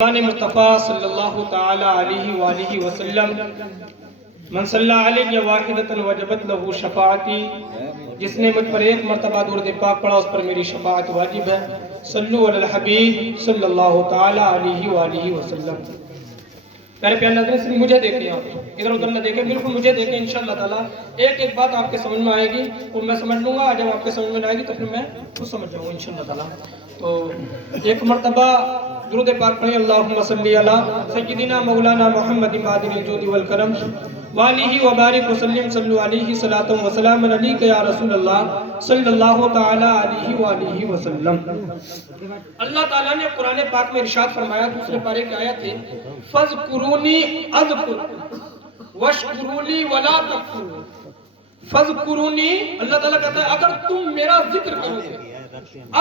مصطفیٰ صلی اللہ تعالی علیہ وآلہ وسلم من صلی علیہ واحدۃ وجبت لہ شفاعتی، جس نے مجھ پر ایک مرتبہ درود پاک پڑھا اس پر میری شفاعت واجب ہے۔ صلو علی الحبیب صلی اللہ تعالی علیہ وآلہ وسلم۔ میرے پیارے ناظرین، صرف مجھے دیکھیں، آپ ادھر ادھر نہ دیکھیں، بالکل مجھے دیکھیں۔ انشاءاللہ تعالیٰ ایک ایک بات آپ کے سمجھ میں آئے گی اور میں سمجھ لوں گا، جب آپ کے سمجھ میں آئے گی تو پھر میں خود سمجھ جاؤں گا انشاءاللہ تعالیٰ۔ تو ایک مرتبہ درود پاک پڑھیں، اللہم صلی علی سیدنا مولانا محمد معدن الجود والکرم وآلہ وبارک وسلم، صلو علیہ صلاۃ وسلام علیک یا رسول اللہ صلی اللہ تعالی علیہ وآلہ وسلم۔ اللہ تعالیٰ نے قرآن پاک میں ارشاد فرمایا، دوسرے پارے کی آیت ہے، فَاذْكُرُونِي أَذْكُرْكُمْ وَاشْكُرُوا لِي وَلَا تَكْفُرُونِ۔ فَاذْكُرُونِي، اللہ تعالیٰ کہتا ہے اگر تم میرا ذکر کرو گے،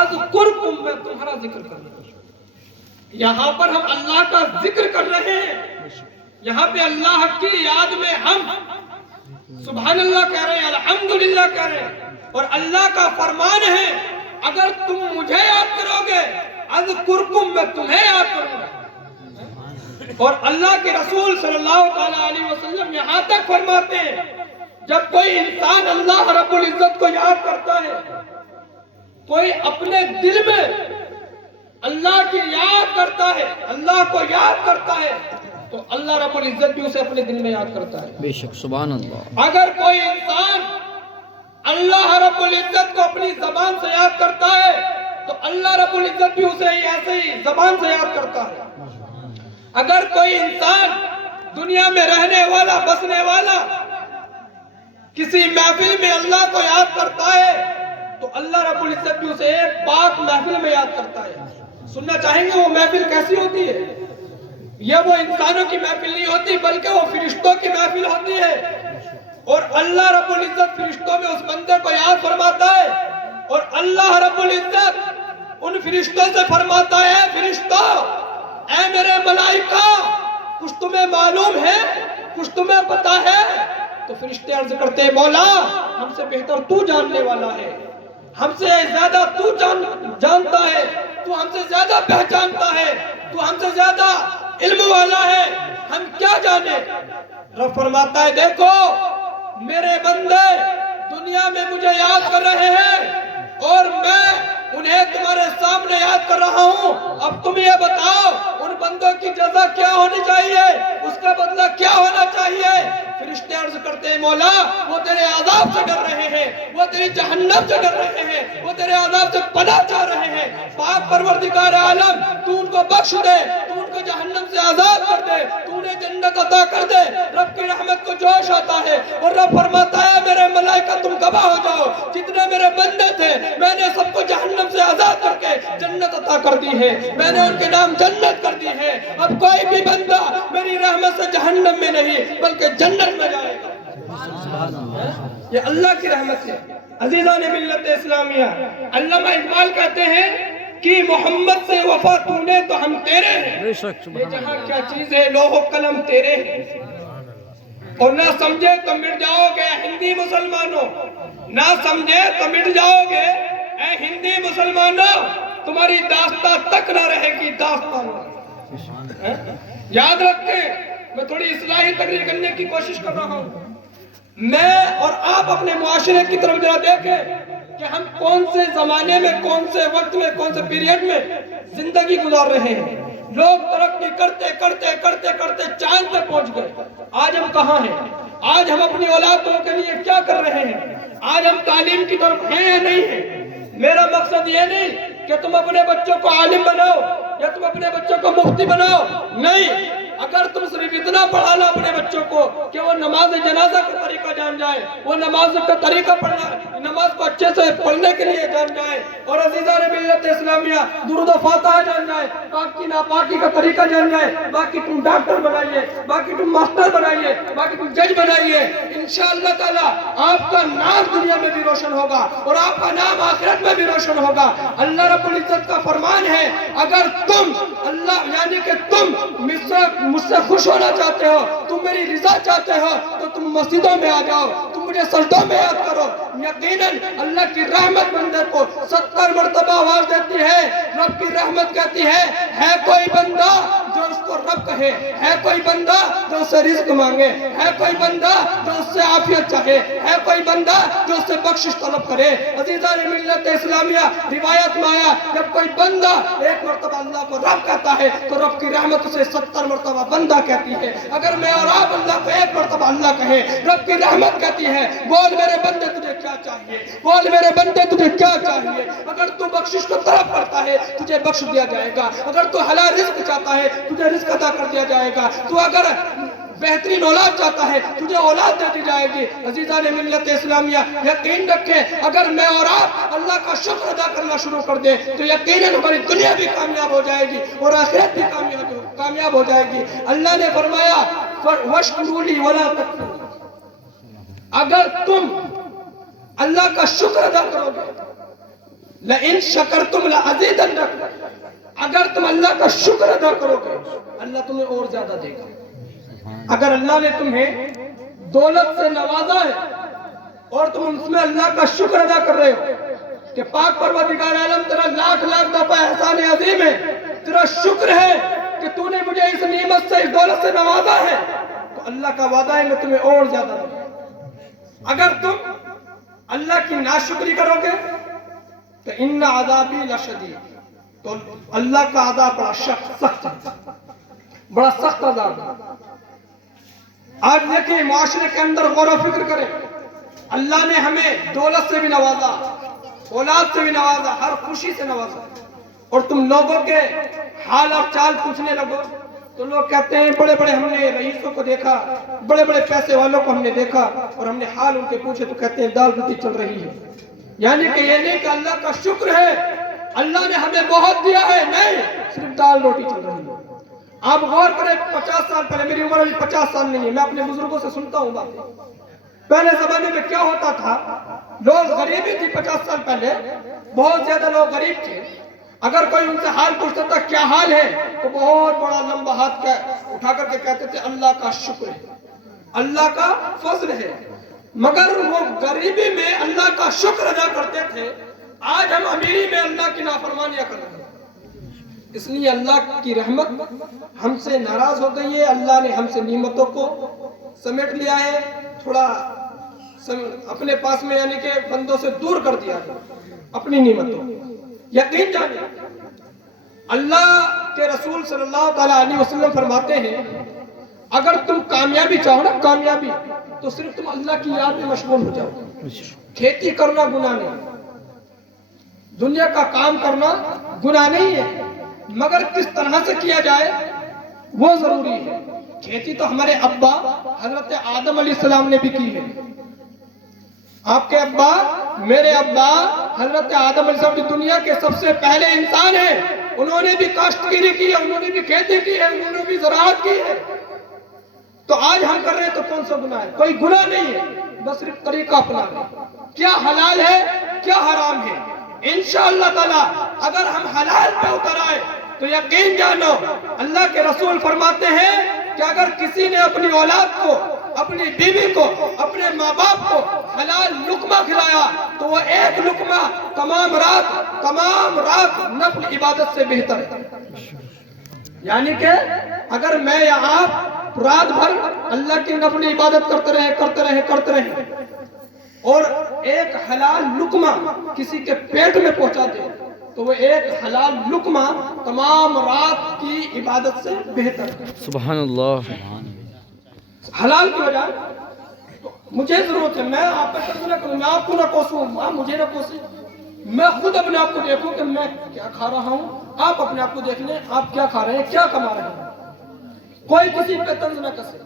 اذکرکم، میں تمہارا ذکر کروں گا۔ یہاں پر ہم اللہ کا ذکر کر رہے ہیں، یہاں پہ اللہ کی یاد میں ہم سبحان اللہ کہہ رہے ہیں، الحمدللہ کہہ رہے ہیں، اور اللہ کا فرمان ہے اگر تم مجھے یاد کرو گے اذکرکم، میں تمہیں یاد کروں گا۔ اور اللہ کے رسول صلی اللہ تعالی علیہ وسلم یہاں تک فرماتے ہیں جب کوئی انسان اللہ رب العزت کو یاد کرتا ہے، کوئی اپنے دل میں اللہ کی یاد کرتا ہے، اللہ کو یاد کرتا ہے، تو اللہ رب العزت بھی اسے اپنے دل میں یاد کرتا ہے۔ بے شک، سبحان اللہ۔ اگر کوئی انسان اللہ رب العزت کو اپنی زبان سے یاد کرتا ہے تو اللہ رب العزت بھی اسے ایسے ہی زبان سے یاد کرتا ہے۔ اگر کوئی انسان دنیا میں رہنے والا، بسنے والا، کسی محفل میں اللہ کو یاد کرتا ہے تو اللہ رب العزت بھی اسے ایک پاک محفل میں یاد کرتا ہے۔ سننا چاہیں گے وہ محفل کیسی ہوتی ہے؟ یہ وہ انسانوں کی محفل نہیں ہوتی بلکہ وہ فرشتوں کی محفل ہوتی ہے، اور اللہ رب العزت فرشتوں میں اس بندے کو یاد فرماتا ہے، اور اللہ رب العزت ان فرشتوں سے فرماتا ہے، فرشتوں، اے میرے ملائکہ، کچھ تمہیں معلوم ہے، کچھ تمہیں پتا ہے؟ تو فرشتے عرض کرتے ہیں، مولا ہم سے بہتر تو جاننے والا ہے، ہم سے زیادہ تو جانتا ہے، تو ہم سے زیادہ پہچانتا ہے، تو ہم سے زیادہ علم والا ہے، ہم کیا جانے؟ رب فرماتا ہے، دیکھو میرے بندے دنیا میں مجھے یاد کر رہے ہیں اور میں انہیں تمہارے سامنے یاد کر رہا ہوں، اب تم یہ بتاؤ ان بندوں کی جزا کیا ہونی چاہیے، اس کا بدلہ کیا ہونا چاہیے؟ فرشتے عرض کرتے ہیں، مولا وہ تیرے عذاب سے ڈر رہے ہیں، وہ تیری جہنم سے ڈر رہے ہیں، وہ تیرے عذاب سے پناہ چاہ رہے ہیں، پاک پروردگار عالم تو ان کو بخش دے، تو ان کو جہنم سے آزاد کر دے، تو انہیں جنت عطا کر دے۔ رب کی رحمت کو جوش آتا ہے اور رب فرماتا ہے، میرے ملائکہ تم گواہ ہو جاؤ، جتنے میرے بندے تھے میں نے سب کو جہنم سے آزاد کر کے جنت عطا کر دی ہے، میں نے ان کے نام جنت کر دی ہے، اب کوئی بھی بندہ میری رحمت سے جہنم میں نہیں بلکہ جنت میں جائے گا۔ یہ اللہ کی رحمت سے۔ عزیزان ملت اسلامیہ، علامہ اقبال کہتے ہیں کہ محمد سے وفا تو نے تو ہم تیرے ہیں، بے شک، یہ جہاں کیا چیز ہے لوح و قلم تیرے ہیں، اور نہ سمجھے تو مٹ جاؤ گے ہندی مسلمانوں، نہ سمجھے تو مٹ جاؤ گے اے ہندی مسلمانوں، تمہاری داستان تک نہ رہے گی داستانوں۔ یاد رکھیں، میں تھوڑی اصلاحی تقریر کرنے کی کوشش کر رہا ہوں، میں اور آپ اپنے معاشرے کی طرف ذرا دیکھیں کہ ہم کون سے زمانے میں، کون سے وقت میں، کون سے پیریڈ میں زندگی گزار رہے ہیں۔ لوگ ترقی کرتے کرتے کرتے کرتے چاند پہ پہنچ گئے، آج ہم کہاں ہیں؟ آج ہم اپنی اولادوں کے لیے کیا کر رہے ہیں؟ آج ہم تعلیم کی طرف ہیں یا نہیں ہیں؟ میرا مقصد یہ نہیں کہ تم اپنے بچوں کو عالم بناؤ یا تم اپنے بچوں کو مفتی بناؤ، نہیں، اگر تم صرف اتنا پڑھا لا اپنے بچوں کو کہ وہ نماز جنازہ کا طریقہ جان جائے، وہ نماز کا طریقہ پڑھنا، نماز کو اچھے سے پڑھنے کے لیے جان جائے، اور عزیزان ملت اسلامیہ درود و فاتحہ جان جائے، پاکی ناپاکی کا طریقہ جان جائے، باقی تم ڈاکٹر بنائیے، باقی تم ماسٹر بنائیے، باقی تم جج بنائیے، انشاءاللہ تعالیٰ آپ کا نام دنیا میں بھی روشن ہوگا اور آپ کا نام آخرت میں بھی روشن ہوگا۔ اللہ رب العزت کا فرمان ہے، اگر تم اللہ یعنی کہ تم مجھ سے خوش ہونا چاہتے ہو، تم میری رضا چاہتے ہو تو تم مسجدوں میں آ جاؤ، تم مجھے سجدوں میں یاد کرو. یقیناً اللہ کی رحمت بندے کو 70 مرتبہ آواز دیتی ہے. رب کی رحمت کہتی ہے کوئی بندہ جو اس کو رب کہے, ہے کوئی بندہ جو اس سے رزق مانگے, ہے کوئی بندہ جو اس سے عافیت چاہے, ہے کوئی بندہ جو اس سے بخشش طلب کرے. عزیزان ملت اسلامیہ, روایت میں آیا جب کوئی بندہ ایک مرتبہ اللہ کو رب کہتا ہے تو رب کی رحمت اسے 70 مرتبہ بندہ کہتی ہے. اگر میں اور آپ اللہ کو ایک مرتبہ اللہ کہیں, رب کی رحمت کہتی ہے بول میرے بندے تجھے کیا چاہیے, بول میرے بندے تجھے کیا چاہیے. اگر تو بخشش کو طلب کرتا ہے تجھے بخش دیا جائے گا, اگر تو حلال رزق چاہتا ہے تجھے رزق عطا کر دیا جائے گا, تو اگر بہترین اولاد چاہتا ہے تجھے اولاد دے دی جائے گی. عزیزان ملت اسلامیہ, یقین رکھیں اگر میں اور آپ اللہ کا شکر ادا کرنا شروع کر دیں تو یقیناً ہماری دنیا بھی کامیاب ہو جائے گی اور آخرت بھی کامیاب ہو جائے گی. اللہ نے فرمایا وَاشْكُرُوا لِي وَلَا تَكْفُرُونِ, اگر تم اللہ کا شکر ادا کرو گے, لَإِن شَكَرْتُمْ لَأَزِيدَنَّكُمْ, اگر تم اللہ کا شکر ادا کرو گے اللہ تمہیں اور زیادہ دے گا. اگر اللہ نے تمہیں دولت سے نوازا ہے اور تم اس میں اللہ کا شکر ادا کر رہے ہو کہ پاک پروردگار عالم تیرا لاکھ لاکھ دفعہ احسان عظیم ہے, تیرا شکر ہے کہ تو نے مجھے اس نعمت سے, اس دولت سے نوازا ہے, تو اللہ کا وعدہ ہے میں تمہیں اور زیادہ دوں. اگر تم اللہ کی ناشکری کرو گے تو ان عذابی لشدید, تو اللہ کا عذاب بڑا سخت ہے, بڑا سخت عذاب ہے. آج دیکھیں معاشرے کے اندر غور و فکر کریں, اللہ نے ہمیں دولت سے بھی نوازا, اولاد سے بھی نوازا, ہر خوشی سے نوازا, اور تم لوگوں کے حال اور چال پوچھنے لگو تو لوگ کہتے ہیں بڑے بڑے ہم نے رئیسوں کو دیکھا, بڑے بڑے پیسے والوں کو ہم نے دیکھا, اور ہم نے حال ان کے پوچھے تو کہتے ہیں دال روٹی چل رہی ہے. یعنی کہ یہ نہیں کہ اللہ کا شکر ہے اللہ نے ہمیں بہت دیا ہے, نہیں, صرف دال روٹی چل رہی ہے. آپ غور کریں 50 سال پہلے, میری عمر ابھی 50 سال نہیں ہے, میں اپنے بزرگوں سے سنتا ہوں باتیں. پہلے زمانے میں کیا ہوتا تھا, لوگ غریبی تھی 50 سال پہلے, بہت زیادہ لوگ غریب تھے. اگر کوئی ان سے حال پوچھتا تھا کیا حال ہے تو بہت بڑا لمبا ہاتھ اٹھا کر کے کہتے تھے اللہ کا شکر ہے, اللہ کا فضل ہے. مگر وہ غریبی میں اللہ کا شکر ادا کرتے تھے. آج ہم امیری میں اللہ کی نافرمانیاں کر رہے ہیں, اس لیے اللہ کی رحمت ہم سے ناراض ہو گئی ہے. اللہ نے ہم سے نعمتوں کو سمیٹ لیا ہے, تھوڑا اپنے پاس میں یعنی کہ بندوں سے دور کر دیا ہے اپنی نعمتوں. یقین جانیں اللہ کے رسول صلی اللہ تعالیٰ علیہ وسلم فرماتے ہیں اگر تم کامیابی چاہو نا, کامیابی, تو صرف تم اللہ کی یاد میں مشغول ہو جاؤ. کھیتی کرنا گناہ نہیں, دنیا کا کام کرنا گناہ نہیں ہے, مگر کس طرح سے کیا جائے وہ ضروری ہے. کھیتی تو ہمارے ابا حضرت آدم علیہ السلام نے بھی کی ہے. آپ کے ابا, میرے ابا حضرت آدم علیہ السلام کی دنیا کے سب سے پہلے انسان ہیں. انہوں نے بھی کاشتکاری کی ہے, انہوں نے بھی کھیتی کی ہے, انہوں نے بھی زراعت کی ہے. تو آج ہم کر رہے ہیں تو کون سا گناہ ہے؟ کوئی گناہ نہیں ہے, بس صرف طریقہ اپنا ہے. کیا حلال ہے کیا حرام ہے, انشاءاللہ تعالی اگر ہم حلال پہ اتر آئے تو یقین جانو اللہ کے رسول فرماتے ہیں کہ اگر کسی نے اپنی اولاد کو, اپنی بیوی کو, اپنے ماں باپ کو حلال لقمہ کھلایا تو وہ ایک لقمہ تمام رات نفل عبادت سے بہتر ہے. یعنی کہ اگر میں یا آپ رات بھر اللہ کی نفل عبادت کرتے رہے اور ایک حلال لقمہ کسی کے پیٹ میں پہنچا دے تو وہ ایک حلال لقمہ تمام رات کی عبادت سے بہتر ہے. سبحان اللہ. حلال کی وجہ تو مجھے ضرورت ہے, میں آپ پہ قرض نہ کروں, میں آپ کو نہ کوسوں, آپ مجھے نہ کوسیں. میں خود اپنے آپ کو دیکھوں کہ میں کیا کھا رہا ہوں, آپ اپنے آپ کو دیکھ لیں آپ کیا کھا رہے ہیں, کیا کما رہے ہیں. کوئی کسی پہ طنز نہ کسے.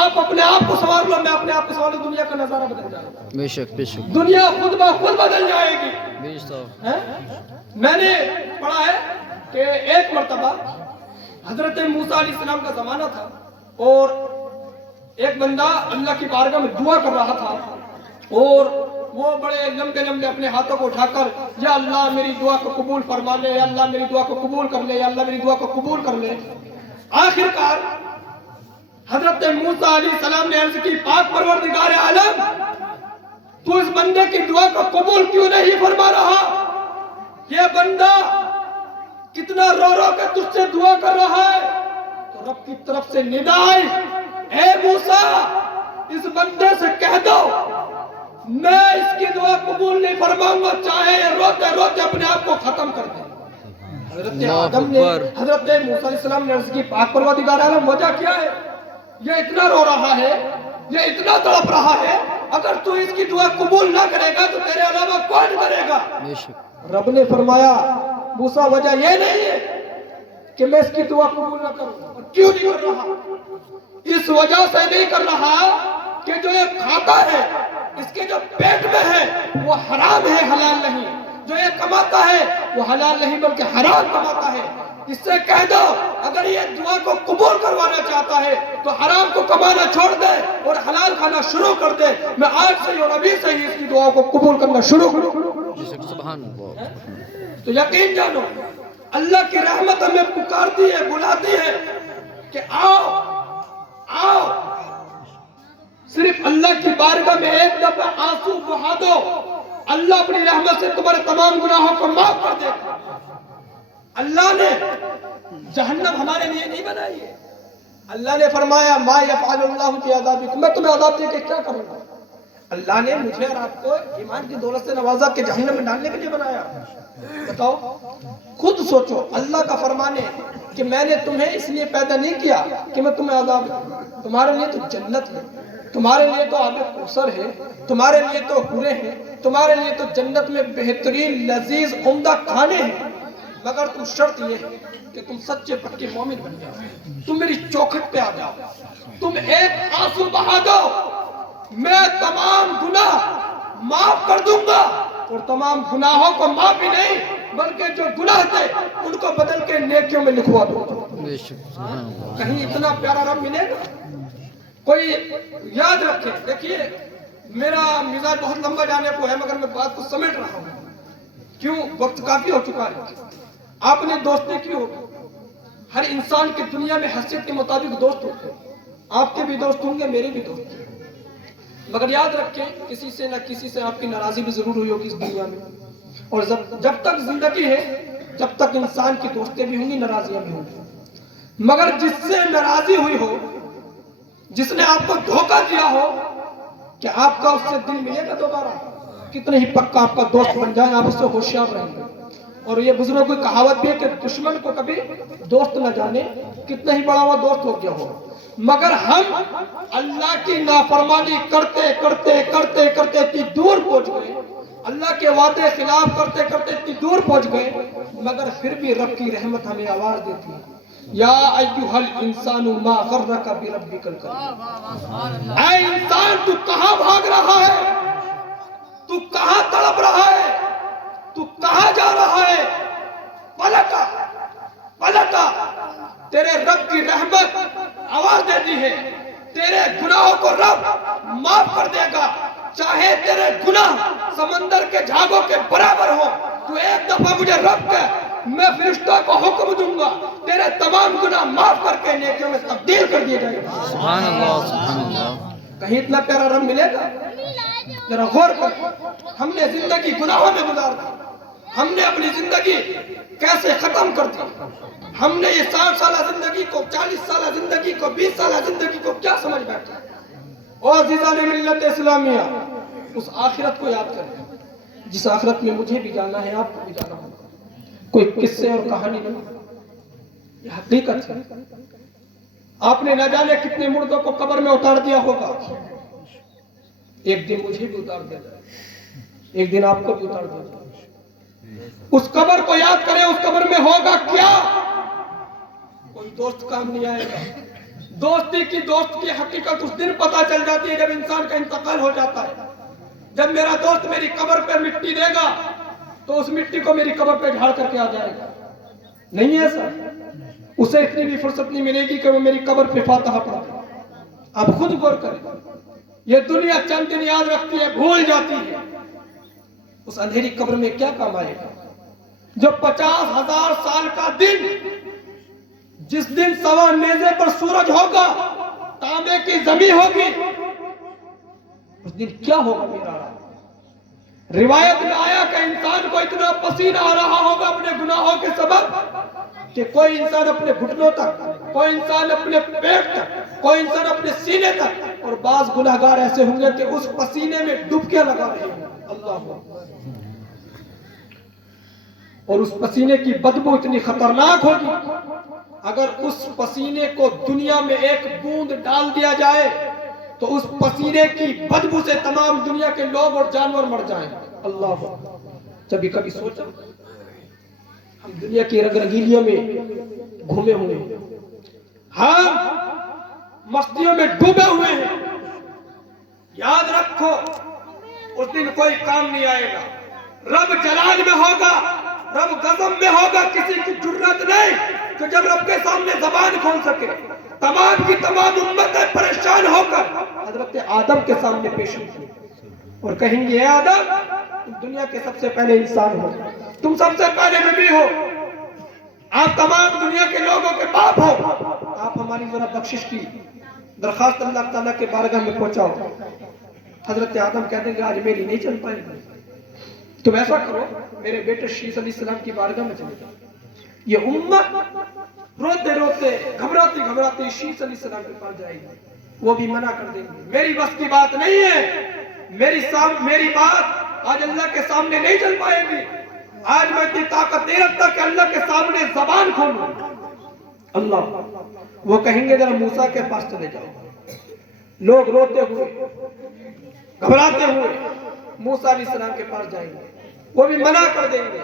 آپ اپنے آپ کو سوار لو, میں اپنے آپ کو سوار لوں, دنیا کا نظارہ بدل جائے گا. بے شک بے شک. دنیا خود بخود بدل جائے گی. بے شک. میں نے پڑھا ہے کہ ایک مرتبہ حضرت موسیٰ علیہ السلام کا زمانہ تھا اور ایک بندہ اللہ کی بارگاہ میں دعا کر رہا تھا اور وہ بڑے لمبے لمبے اپنے ہاتھوں کو اٹھا کر یا اللہ میری دعا کو قبول فرما لے, یا اللہ میری دعا کو قبول کر لے, یا اللہ میری دعا کو قبول کر لے. آخر کار حضرت موسیٰ علیہ السلام نے عرض کی پاک پروردگار عالم तू इस बंदे की दुआ को कबूल क्यों नहीं फरमा रहा? ये बंदा कितना रो रो के तुझसे दुआ कर रहा है। तो रब की तरफ से निदा आई, ए मूसा इस बंदे से कह दो मैं इसकी दुआ कबूल नहीं फरमाऊंगा, चाहे ये रोते रोते अपने आप को खत्म कर दे। हजरत आदम ने, हजरत मूसा अलैहिस्सलाम ने अर्ज की, पाक परवरदिगार आलम वजह क्या है? ये इतना रो रहा है, ये इतना तड़प रहा है, अगर तू इसकी दुआ कबूल ना करेगा तो तेरे अलावा कौन करेगा? रब ने फरमाया मूसा वजह ये नहीं है कि मैं इसकी दुआ कबूल ना करूं। क्यों नहीं कर रहा? इस वजह से नहीं कर रहा कि जो ये खाता है इसके जो पेट में है वो हराम है, हलाल नहीं। जो ये कमाता है वो हलाल नहीं बल्कि हराम कमाता है। इससे कह दो अगर ये दुआ को कबूल करवाना चाहता है तो हराम को कमाना छोड़ दे और हलाल खाना शुरू कर दे। मैं आज से और अभी से ही इसकी दुआ को कबूल करना शुरू करूं। सुभान अल्लाह। तो यकीन जानो अल्लाह की रहमत हमें पुकारती है, बुलाती है कि आओ आओ, सिर्फ अल्लाह की बारगाह में एक दफा आंसू बहा दो, अल्लाह अपनी रहमत से तुम्हारे तमाम गुनाहों को माफ कर देगा। अल्लाह ने जहन्नम हमारे लिए नहीं बनाई है। अल्लाह ने फरमाया मा यफ़अलुल्लाहु बिअज़ाबिकुम, मैं तुम्हें अज़ाब देके क्या करूंगा? अल्लाह ने मुझे और आपको ईमान की दौलत से नवाजा के जहन्नम में डालने के लिए बनाया। बताओ, खुद सोचो, अल्लाह का फरमान है कि मैंने तुम्हें इसलिए पैदा नहीं किया कि मैं तुम्हें अज़ाब दूं। तुम्हारे लिए तो जन्नत है, तुम्हारे लिए तो आब कौसर है, तुम्हारे लिए तो हुरे हैं, तुम्हारे लिए तो जन्नत में बेहतरीन लजीज उम्दा खाने हैं। मगर तुम शर्त ये है कि तुम सच्चे पक्के मोमिन बन जाओ, तुम मेरी चौखट पे आ जाओ, तुम एक आंसू बहा दो, मैं तमाम गुनाह माफ कर दूंगा। और तमाम गुनाहों को माफ ही नहीं बल्कि जो गुनाह थे उनको बदल के नेकियों में लिखवा दूंगा। कहीं इतना प्यारा रब मिलेगा? कोई याद रखे। देखिए मेरा मिजाज बहुत लंबा जाने को है मगर मैं बात को समेट रहा हूँ, क्यों वक्त काफी हो चुका है। आपने दोस्ती की होगी, हर इंसान की दुनिया में हैसियत के मुताबिक दोस्त होते हैं, आपके भी दोस्त होंगे, मेरे भी दोस्त होंगे। मगर याद रखें किसी से न किसी से आपकी नाराजगी भी जरूर हुई होगी इस दुनिया में। और जब तक जिंदगी है जब तक इंसान की दोस्ती भी होंगी, नाराजियां भी होंगी। मगर जिससे नाराजगी हुई हो, जिसने आपको धोखा दिया हो, क्या आपका उससे दिल मिलेगा दोबारा? कितने ही पक्का आपका दोस्त बन जाए आप उससे होशियार रहेंगे। और ये बुजुर्गों की कहावत भी है कि दुश्मन को कभी दोस्त न जाने, कितना ही बड़ा हुआ दोस्त हो गया हो। मगर हम अल्लाह की नाफरमानी करते करते करते करते इतनी दूर पहुंच गए, अल्लाह के वादे खिलाफ करते करते इतनी दूर पहुंच गए, मगर फिर भी रब की रहमत हमें आवाज देती है, या अय्युहल इंसानु मा गर्रका बिरब्बिकल करीम। ऐ इंसान तू कहां भाग रहा है, तू कहां तड़प रहा है, तू कहां जा रहा है? पलटा पलटा, तेरे रब की रहमत आवाज देती है, तेरे गुनाहों को रब माफ कर देगा। चाहे तेरे गुनाह समंदर के झागों के बराबर हो, तू एक दफा मुझे रब कह, मैं फरिश्तों को हुक्म दूंगा, तेरे तमाम गुनाह माफ करके नेकियों में तब्दील कर दिए जाएंगे। सुभान अल्लाह, सुभान अल्लाह। कहीं इतना प्यारा रब मिलेगा? जरा गौर कर, हमने जिंदगी गुनाहों में गुजार दी, हमने अपनी जिंदगी कैसे खत्म कर दी। हमने ये 60 साल जिंदगी को, 40 साल जिंदगी को, 20 साल जिंदगी को क्या समझ बैठे? और अज़ीज़ान मिल्लत इस्लामिया, उस आखिरत को याद करें जिस आखिरत में मुझे भी जाना है, आपको भी जाना होगा। कोई किस्से और कहानी नहीं, ये हकीकत है। आपने न जाने कितने मुर्दों को कब्र में उतार दिया होगा, एक दिन मुझे भी उतार दिया जाए, एक दिन आपको भी उतार दिया जाए। उस कब्र को याद करें, उस कब्र में होगा क्या? कोई दोस्त काम नहीं आएगा। दोस्ती की हकीकत उस दिन पता चल जाती है जब इंसान का इंतकाल हो जाता है। जब मेरा दोस्त मेरी कब्र पे मिट्टी देगा तो उस मिट्टी को मेरी कब्र पे झाड़ करके आ जाएगा। नहीं है सर, उसे इतनी भी फुर्सत नहीं मिलेगी कि वो मेरी कब्र पे फातिहा पढ़े। आप खुद गौर करें, ये दुनिया चंद दिन याद रखती है, भूल जाती है। उस अंधेरी कब्र में क्या काम आएगा? जो 50,000 साल का दिन, जिस दिन सवा नेज़े पर सूरज होगा, तांबे की जमीन होगी, उस दिन क्या होगा मेरा रब? रिवायत में आया कि इंसान को इतना पसीना आ रहा होगा अपने गुनाहों के सबब कि कोई इंसान अपने घुटनों तक, कोई इंसान अपने पेट तक, कोई इंसान अपने सीने तक, और बाज गुनाहगार ऐसे होंगे कि उस पसीने में डुबकियां लगा रहे होंगे। अल्लाह अकबर। और उस पसीने की बदबू इतनी खतरनाक होगी, अगर उस पसीने को दुनिया में एक बूंद डाल दिया जाए तो उस पसीने की बदबू से तमाम दुनिया के लोग और जानवर मर जाएंगे। अल्लाह अकबर। कभी कभी सोचा, हम दुनिया की रंगीलियों में घूमे हुए हैं, हम मस्तियों में डूबे हुए हैं, याद रखो उस दिन कोई काम नहीं आएगा। रब जलाल में होगा, रब गज़ब में होगा, किसी की जुर्रत नहीं कि जब रब के सामने जबान खोल सके। तमाम की तमाम उम्मतें परेशान होकर हजरत आदम के सामने पेश होंगी और कहेंगे, हे आदम, तुम दुनिया के सबसे पहले इंसान हो, तुम सबसे पहले नबी हो, आप तमाम दुनिया के लोगों के बाप हो, आप हमारी जरा बख्शिश की दरखास्त अल्लाह ताला के बारगाह में पहुंचाओ। हजरत आदम कह देंगे, आज मेरी नहीं चल पाएगी, तुम ऐसा करो, मेरे बेटे शीस अलैहिस्सलाम की बारगाह में चले जाओ। ये उम्मत रोते रोते घबराती घबराती शीस अलैहिस्सलाम के पास जाएगी, वो भी मना कर देंगे, मेरी बस की बात नहीं है, मेरी बात आज अल्लाह के सामने नहीं चल पाएगी, आज मैं इतनी ताकत नहीं रखता कि अल्लाह के सामने जबान खोलूं। अल्लाह वो कहेंगे, जरा मूसा के पास चले जाओ। लोग रोते हुए घबराते हुए मूसा अलैहिस्सलाम के पास जाएंगे, वो भी मना कर देंगे।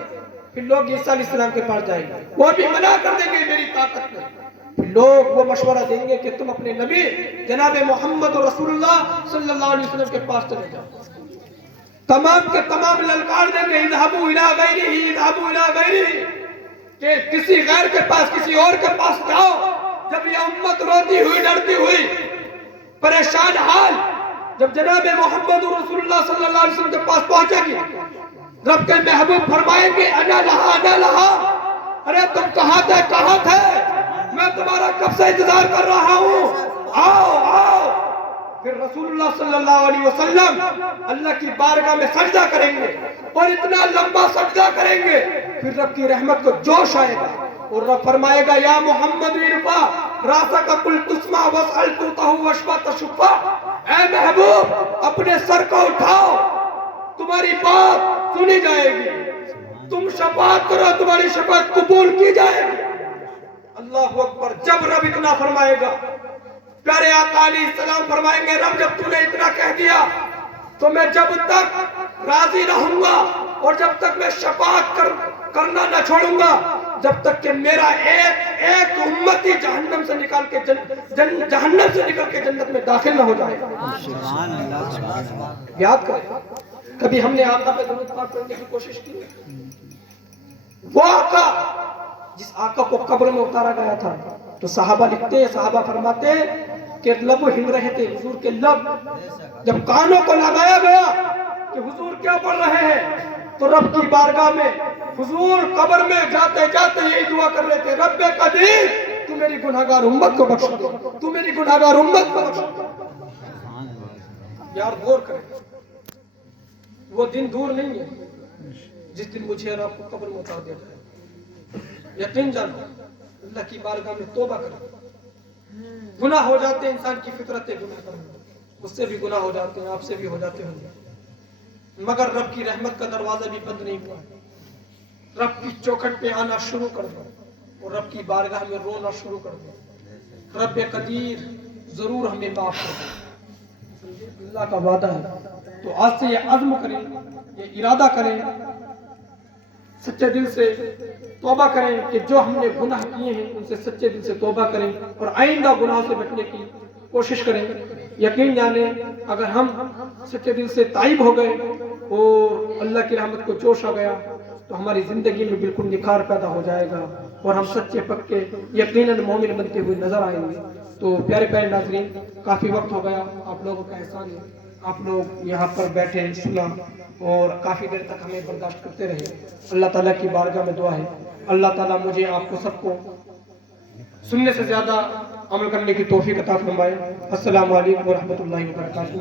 फिर लोग ईसा अलैहिस्सलाम के पास जाएंगे, वो भी मना कर देंगे, मेरी ताकत नहीं। फिर लोग वो मशवरा देंगे कि तुम अपने नबी जनाब मोहम्मद रसूलुल्लाह सल्लल्लाहु अलैहि वसल्लम के पास चले जाओ। तमाम के तमाम ललकार देंगे, इज़हाबू इला गैरिही, इज़हाबू इला गैरिही, कि किसी गैर के पास, किसी और के पास जाओ। जब ये उम्मत रोती हुई डरती हुई परेशान हाल जब जनाब मोहम्मद रसूलुल्लाह सल्लल्लाहु अलैहि वसल्लम के पास पहुंचेगी, रब के महबूब फरमाएंगे, अना लहा अना लहा, अरे तुम कहां थे, मैं तुम्हारा कब से इंतजार कर रहा हूं, आओ आओ। फिर रसूलुल्लाह सल्लल्लाहु अलैहि वसल्लम अल्लाह की बारगाह में सजदा करेंगे और इतना लंबा सजदा करेंगे, फिर रब की रहमत को जोश आएगा और रब फरमाएगा, या मोहम्मद इरफा रासका कुल तुस्मा वसल तुतहु वशफा तशफा, ऐ महबूब अपने सर को उठाओ, तुम्हारी बात सुनी जाएगी, तुम शफाअत करो, तुम्हारी शफाअत कबूल की जाएगी। अल्लाहु अकबर। जब रब इतना फरमाएगा, प्यारे आका अलैहिस्सलाम फरमाएंगे, रब जब तूने इतना कह दिया तो मैं जब तक राजी रहूंगा और जब तक मैं शफाअत करना न छोड़ूंगा, जब तक कि मेरा एक उम्मती जहन्नम से निकाल के जन्नत में दाखिल न हो जाए। याद करें, कभी हमने आका पे दुरूद पाठ करने की कोशिश की? वो आका जिस आका को कब्र में उतारा गया था, तो सहाबा लिखते हैं, सहाबा फरमाते कि लब हिल रहे थे, हुजूर के लब जब कानों को लगाया गया कि हुजूर क्या पढ़ रहे हैं, तो रब की बारगाह में हुजूर कब्र में जाते जाते यही दुआ कर रहे थे, रब्बे कदीर, तू मेरी गुनाहगार उम्मत को बख्श दे, तू मेरी गुनाहगार उम्मत को बख्श दे। यार गौर करें, वो दिन दूर नहीं है जिस दिन मुझे और आपको कब्र में उतार दिया जाए। यकीन जानो, अल्लाह की बारगाह में तौबा करो। गुनाह हो जाते हैं, इंसान की फितरत है गुनाह करना, उससे भी गुनाह हो जाते हैं, आपसे भी हो जाते होंगे, मगर रब की रहमत का दरवाजा भी बंद नहीं हुआ है। रब की चौखट पे आना शुरू कर दो और रब की बारगाह में रोना शुरू कर दो, रब कदीर जरूर हमें माफ कर दे, अल्लाह का वादा है। तो आज से ये अज़्म करें, ये इरादा करें, सच्चे दिल से तौबा करें कि जो हमने गुनाह किए हैं उनसे सच्चे दिल से तौबा करें और आइंदा गुनाह से बचने की कोशिश करें। यकीन जाने, अगर हम सच्चे दिल से ताइब हो गए और अल्लाह की रहमत को जोश आ गया तो हमारी जिंदगी में बिल्कुल निखार पैदा हो जाएगा और हम सच्चे पक्के यकीनन मोमिन बनते हुए नजर आएंगे। तो प्यारे प्यारे नाज़रीन, काफ़ी वक्त हो गया, आप लोगों का एहसान है, आप लोग यहाँ पर बैठे सुना और काफ़ी देर तक हमें बर्दाश्त करते रहे। अल्लाह ताला की बारगाह में दुआ है, अल्लाह ताला मुझे आपको सबको सुनने से ज़्यादा अमल करने की तौफीक अता फरमाए। अस्सलामु अलैकुम व रहमतुल्लाहि व बरकातुहू।